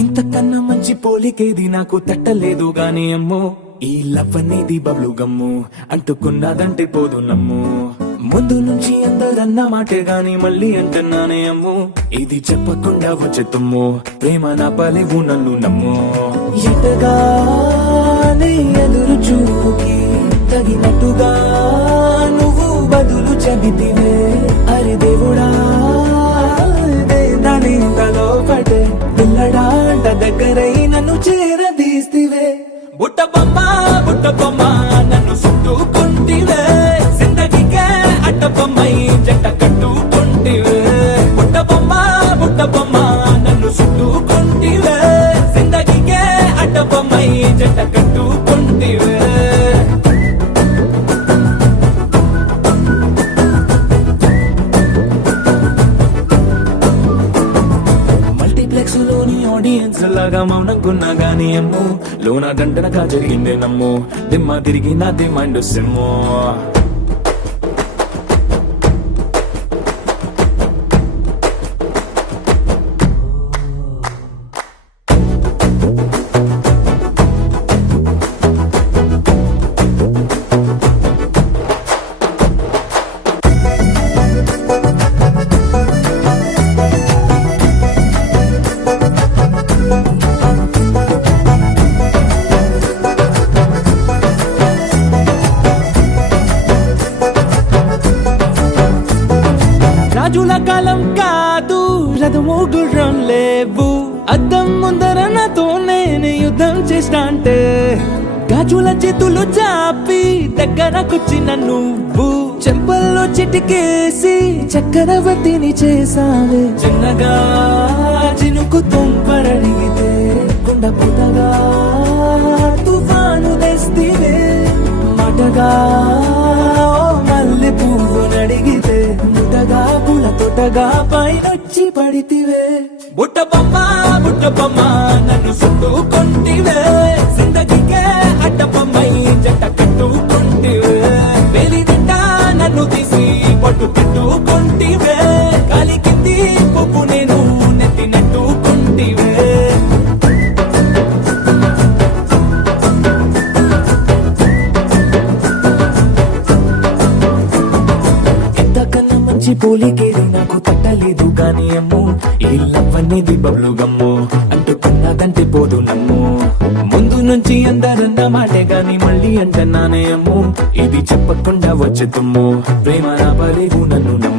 ఇంతకన్నా మంచి పోలికేది నాకు తట్టలేదు గాని అమ్మో, ఈ లవ్ అనేది బబ్లు గమ్ము అంటుకున్నదంటే పోదు నమ్ము. ముందు నుంచి అందరన్న మాటే గాని మళ్ళీ అంటున్నానే అమ్ము, ఇది చెప్పకుండా వచ్చే తుమ్ము, ప్రేమ నా పలేవు నన్ను నమ్ము. ఎటగానే ఎదురు చూపుకి తగినట్టుగా నువ్వు బదులు చెబితివే, అరే దేవుడా దాని తలో పటే పిల్లడాంట దగ్గరై నన్ను చేరదీస్తివే. బుట్ట బొమ్మ నన్ను చుట్టుకుంటివే, జిందగీకే అట్ట బొమ్మై జంట కట్టుకుంటివే. బుట్ట బొమ్మ నన్ను చుట్టుకుంటివే, జిందగీకే అట్ట బొమ్మై జంట కట్టుకుంటివే. లోని ఆడియన్స్ లాగా మౌనంకున్నా గానీ అమ్ము, లోన దండనగా జరిగిందే నమ్ము, దిమ్మ తిరిగి నాది మైండ్ సిమ్ము. రాజుల కాలం కాదు, రథము గుర్రం లేవు, అద్దం ముందర నాతో నేను యుద్ధం చేస్తా అంటే, గాజుల చేతులు చాపి దగ్గరకొచ్చిన నువ్వు, చెంపల్లో చిటికేసి చక్రవర్తిని చేసావే. చిన్నగా చినుకు తుంపరడిగితే కుండ పుటగా తుఫాను తెస్తివే, మాటగా మల్లె పువ్వు నడిగితే ముటగా పుల తొటగా పైనొచ్చి పడితివే. బుట్ట బొమ్మ నన్ను చుట్టుకుంటివే, జిందగీకే అడ్డ బొమ్మై జంట కట్టుకుంటివే. వేలి నిండా నన్ను తీసి పట్టు పెట్టుకుంటివే, కాలి కింది పువ్వు నేను నెత్తినట్టుకుంటివే. పోలికేది నాకు తట్టలేదు గాని అమ్ము, ఈ లవ్ అనేది బబ్లు గమ్ము అంటుకున్నదంటే పోదు నమ్ము. ముందు నుంచి అందరన్న మాటే గాని మళ్ళీ అంటున్నానే అమ్ము, ఇది చెప్పకుండా వచ్చే తుమ్ము, ప్రేమ నా పలేవు నన్ను నమ్ము.